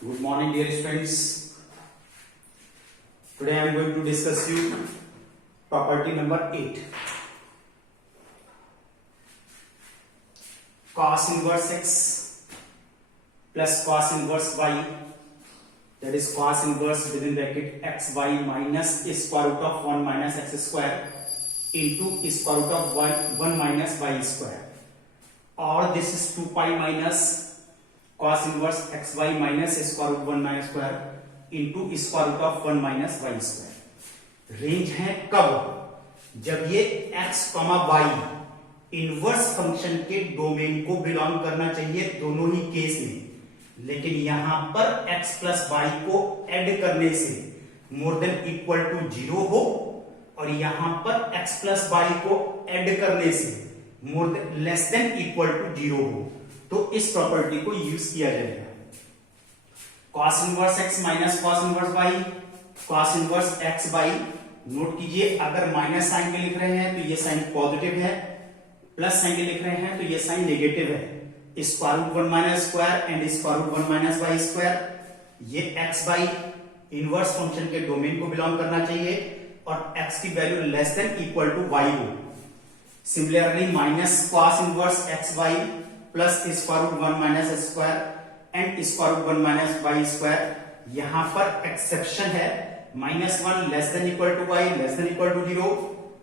Good morning, dear students. Today I am going to discuss you property number 8. Cos inverse x plus cos inverse y, that is cos inverse within bracket xy minus square root of 1 minus x square into square root of 1 minus y square, or this is 2 pi minus cos inverse xy minus square root 1 minus square into square root of 1 minus y square। Range है कब? जब ये x, y inverse function के domain को belong करना चाहिए दोनों ही case में, लेकिन यहां पर x प्लस वाई को ऐड करने से मोर देन इक्वल टू 0 हो और यहां पर x प्लस वाई को ऐड करने से more than less than equal to 0 हो, तो इस प्रॉपर्टी को यूज किया जाएगा। cos inverse x minus cos inverse y, cos inverse x y, note कीजिए अगर माइनस साइन के लिख रहे हैं तो ये साइन पॉजिटिव है, प्लस साइन के लिख रहे हैं तो ये साइन नेगेटिव है। Square root 1 minus square and square root 1 minus y square, ये एक्स वाई इनवर्स फंक्शन के डोमेन को बिलोंग करना चाहिए और x की value less than equal to y हो। Similarly minus cos inverse x y plus square root 1 minus square and square root 1 minus y square, यहां पर एक्सेप्शन है -1 less than equal to y less than equal to 0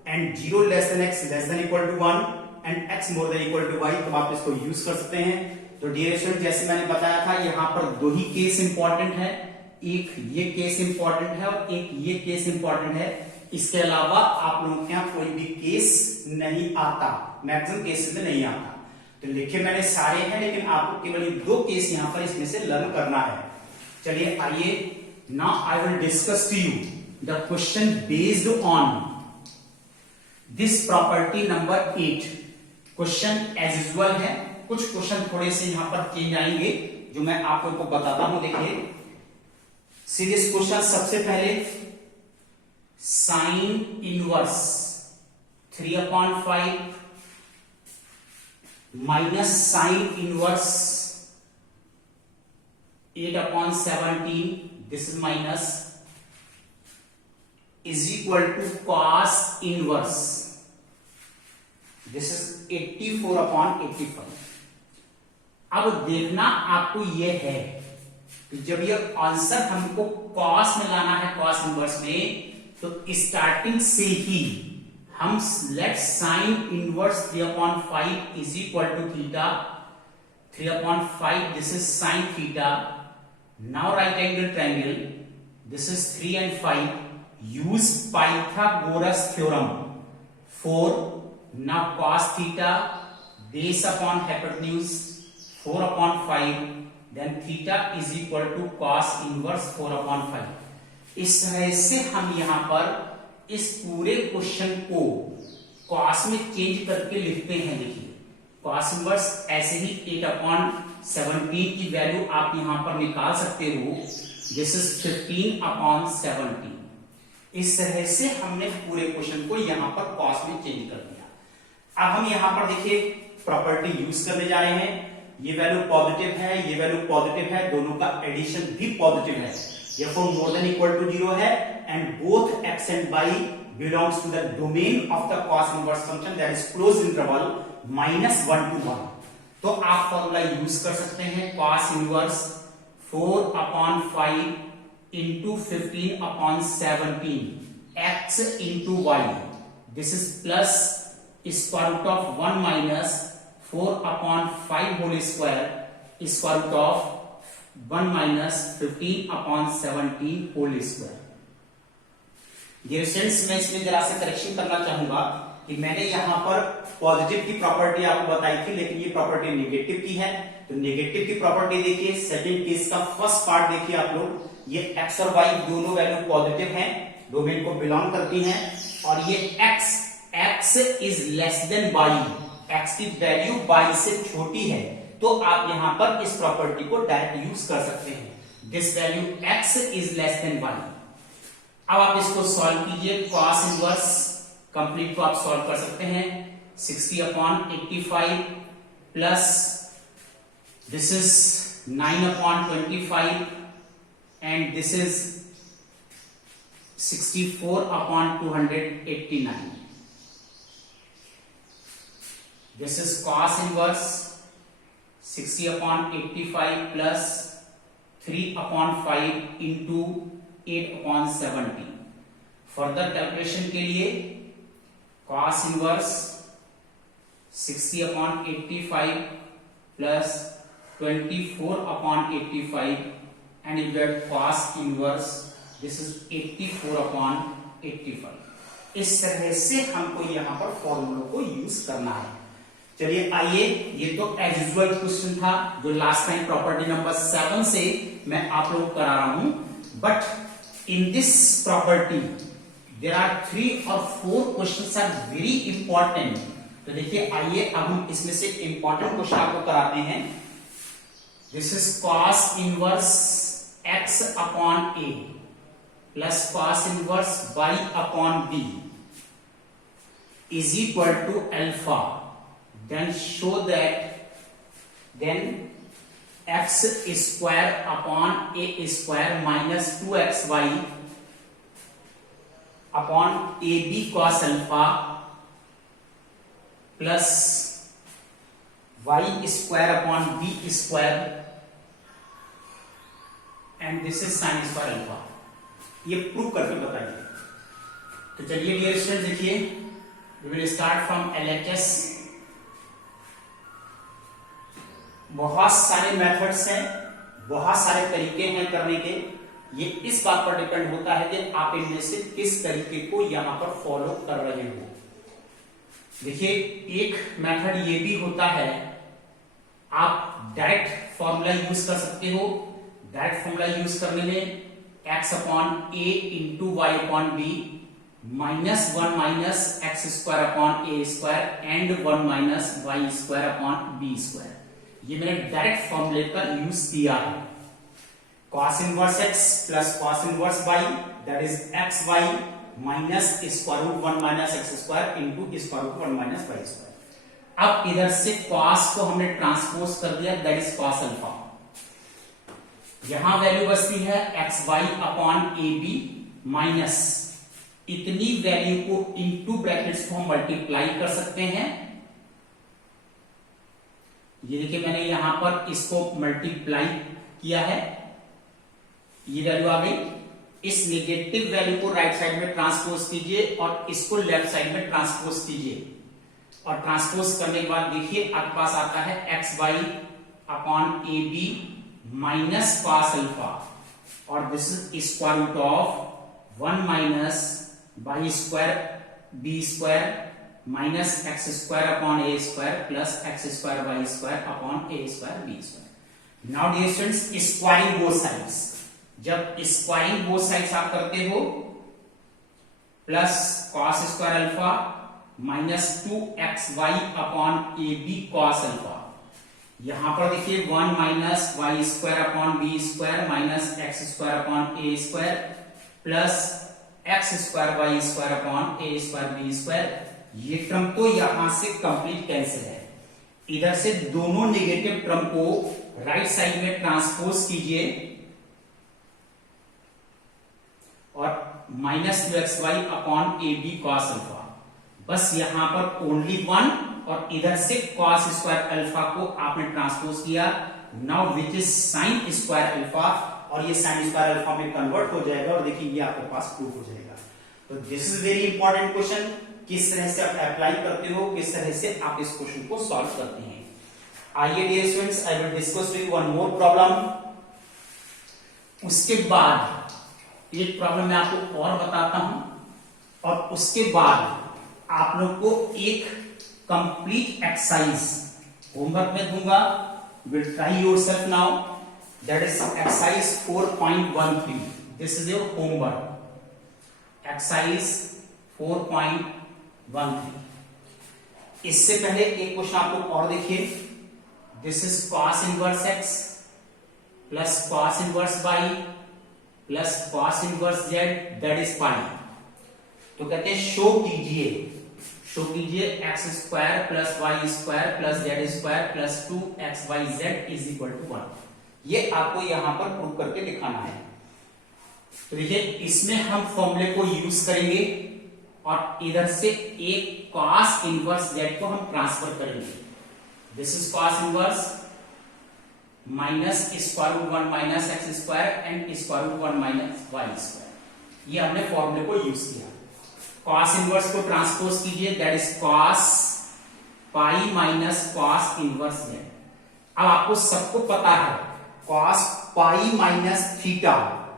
and 0 less than x less than equal to 1 and x more than equal to y, तो आप इसको use कर सकते हैं। तो डियर स्टूडेंट, जैसे मैंने बताया था यहां पर दो ही केस इंपॉर्टेंट है, एक ये केस इंपॉर्टेंट है और एक ये केस इंपॉर्टेंट है। इसके अलावा आप लोगों के यहां कोई भी केस नहीं आता, मैक्सिमम केसेस में नहीं आता। तो लिखे मैंने सारे हैं, लेकिन आपको केवल ये दो केस यहां पर इसमें से लर्न करना है। चलिए आइए, now I will discuss to you the question based on this property number 8। Question as usual है, कुछ क्वेश्चन थोड़े से यहां पर चेंज आएंगे जो मैं आप लोगों को बताता हूं। देखिए सीरियस क्वेश्चन, सबसे पहले sine inverse 3/5 minus sine inverse 8/17, this is minus, is equal to cos inverse, this is 84/85। अब देखना आपको यह है कि जब ये आंसर हमको कॉस में लाना है, कॉस इनवर्स में, तो स्टार्टिंग से ही हम let sine inverse 3/5 is equal to theta, 3/5 this is sine theta. Now right angle triangle, this is 3 and 5, use Pythagoras theorem for now cos theta base upon hypotenuse 4/5, then theta is equal to cos inverse 4/5। इस तरह से हम यहां पर इस पूरे question को cos में चेंज करके लिखते हैं। देखिए cos इनवर्स ऐसे ही 8/17 की वैल्यू आप यहां पर निकाल सकते हो, दिस इज 15/17। इस तरह से हमने पूरे क्वेश्चन को यहां पर cos में चेंज कर दिया। अब हम यहां पर देखिए प्रॉपर्टी यूज करने जा रहे हैं। ये वैल्यू पॉजिटिव है, ये वैल्यू पॉजिटिव है, दोनों का एडिशन भी पॉजिटिव है, therefore more than equal to 0 है, and both x and y belongs to the domain of the cos inverse function, that is closed interval -1 to 1। तो आप फॉर्मूला यूज कर सकते हैं, cos inverse 4/5 into 15/17 x into y, this is plus square root of 1 minus 4/5 whole square square root of 1 minus 15/17 whole square। Dear students, मैं इसमें जरा से correction करना चाहूंगा कि मैंने यहां पर पॉजिटिव की प्रॉपर्टी आपको बताई थी, लेकिन ये प्रॉपर्टी नेगेटिव की है। तो नेगेटिव की प्रॉपर्टी देखिए, सेकंड केस का फर्स्ट पार्ट देखिए आप लोग, ये x और y दोनों वैल्यू पॉजिटिव हैं, डोमेन को बिलोंग करती हैं, और ये x is less than y, x की वैल्यू y से छोटी है, तो आप यहां पर इस प्रॉपर्टी को डायरेक्ट यूज कर सकते हैं, this value x is less than y। अब आप इसको सॉल्व कीजिए, cos इनवर्स कंप्लीट को आप सॉल्व कर सकते हैं, 60/85 plus this is 9/25 and this is 64 upon 289. This is cos inverse 60 upon 85 plus 3 upon 5 into 8 upon 70. Further calculation के लिए cos inverse 60 upon 85 plus 24 upon 85 and you get cos inverse this is 84 upon 85. इस तरह से हमको यहाँ पर फॉर्मूलों को use करना है. चलिए आइए, ये तो एज यूजुअल क्वेश्चन था जो लास्ट टाइम प्रॉपर्टी नंबर 7 से मैं आप लोगों को करा रहा हूं, but in this property there are 3 और 4 क्वेश्चंस आर वेरी इंपॉर्टेंट. तो देखिए आइए अब हम इसमें से इंपॉर्टेंट क्वेश्चन आपको कराते हैं. This is cos inverse x upon a plus cos inverse y upon b is equal to alpha. Then show that then x square upon a square minus 2xy upon ab cos alpha plus y square upon b square and this is sin square alpha. ये prove करके बताइए. तो चलिए dear students देखिए, we will start from LHS. बहुत सारे methods हैं, बहुत सारे तरीके हैं करने के. ये इस बात पर डिपेंड होता है कि आप इनमें से किस तरीके को यहां पर फॉलो कर रहे हो. देखिए एक मेथड ये भी होता है, आप डायरेक्ट फॉर्मूला यूज कर सकते हो. डायरेक्ट फॉर्मूला यूज करने में x upon a into y upon b minus 1 minus x square upon a square and 1 minus y square upon b square. ये मैंने डायरेक्ट फॉर्मूले का यूज किया है. cos inverse x plus cos inverse y that is xy minus square root 1 minus x square into square root 1 minus y square. अब इधर से cos को हमने ट्रांसपोज कर दिया, दैट इज cos अल्फा. यहां वैल्यू बचती है xy upon a b minus इतनी वैल्यू को इनटू ब्रैकेट्स को हम मल्टीप्लाई कर सकते हैं. ये देखिए मैंने यहां पर इसको मल्टीप्लाई किया है, ये वैल्यू आ गई. इस नेगेटिव वैल्यू को राइट साइड में ट्रांसपोज कीजिए और इसको लेफ्ट साइड में ट्रांसपोज कीजिए. और ट्रांसपोज करने के बाद देखिए आपके पास आता है xy upon a b minus cos alpha और this is square root of 1 minus y square b square minus x square upon a square plus x square y square upon a square b square. Now dear students, squaring both sides. जब squaring both sides आप करते हो plus cos square alpha minus 2xy upon a b cos alpha. यहां पर देखिए 1 minus y square upon b square minus x square upon a square plus x square y square upon a square b square. ये term तो यहां से complete cancel है. इधर से दोनों नेगेटिव टर्म को राइट साइड में ट्रांसपोज कीजिए और minus 2xy upon a b cos alpha. बस यहां पर ओनली 1 और इधर से cos स्क्वायर अल्फा को आपने ट्रांसपोज किया. Now which is sin square alpha और ये sin स्क्वायर अल्फा में कन्वर्ट हो जाएगा और देखिए ये आपके पास प्रूफ हो जाएगा. तो this is very important question. किस तरह से आप अप्लाई करते हो, किस तरह से आप इस क्वेश्चन को सॉल्व करते हैं. आइए dear students, I will discuss with one more problem. उसके बाद एक प्रॉब्लम मैं आपको और बताता हूं और उसके बाद आप लोग को एक कंप्लीट एक्सरसाइज होमवर्क में दूंगा. Will try yourself now. That is exercise 4.13. This is your homework. Exercise 4.13. इससे पहले एक क्वेश्चन आप लोग और देखिए. This is cos inverse x plus cos inverse y plus cos inverse z that is pi. तो कहते हैं शो कीजिए x square plus y square plus z square plus 2xyz is equal to 1. ये आपको यहां पर प्रूव करके दिखाना है. तो देखिए इसमें हम फॉर्मूले को यूज करेंगे और इधर से एक cos इनवर्स z को हम ट्रांसफर करेंगे। This is cos inverse minus square root 1 minus x square and square root 1 minus y square. ये हमने फॉर्मूले को यूज किया। cos इनवर्स को ट्रांसपोज कीजिए, that is cos pi minus cos inverse z। अब आपको सबको पता है cos pi minus theta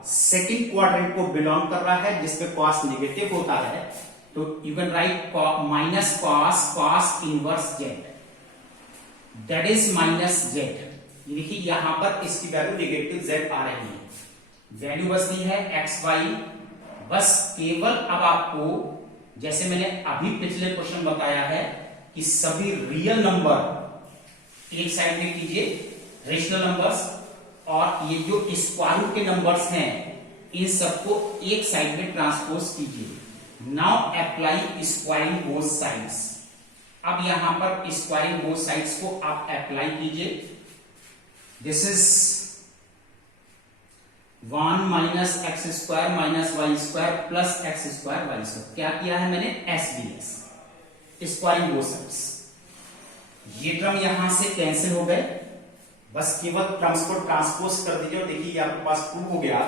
second quadrant को बिलोंग कर रहा है जिसमें cos नेगेटिव होता है, तो you can write minus cos inverse z, that is minus z। देखिए यहां पर इसकी वैल्यू नेगेटिव z आ रही है, वैल्यू बचती है एक्स वाई। बस केवल अब आपको जैसे मैंने अभी पिछले क्वेश्चन बताया है कि सभी रियल नंबर एक साइड में कीजिए, रेशनल नंबर्स, और ये जो स्क्वायर रूट के नंबर्स हैं इन सबको एक साइड में ट्रांसपोज कीजिए। Now apply squaring both sides. अब यहां पर स्क्वायरिंग बोथ साइड्स को आप अप्लाई कीजिए। This is 1 minus x square minus y square plus x square y square. क्या किया है मैंने? S D S, squaring both sides. ये टर्म यहां से कैंसिल हो गए, बस केवल टर्म्स को ट्रांसपोज कर दीजिए और देखिए आपके पास प्रूव हो गया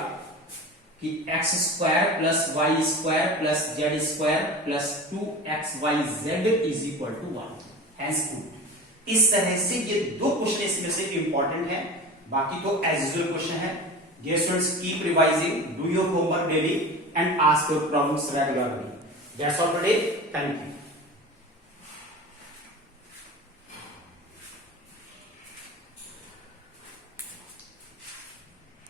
कि x square plus y square plus z square plus 2xyz is equal to 1। Hence proved. इस तरह से ये दो क्वेश्चन इसमें से इंपॉर्टेंट है, बाकी तो एज यूजुअल क्वेश्चन है। Dear students, keep revising, do your homework daily and ask your problems regularly. That's all today. Thank you.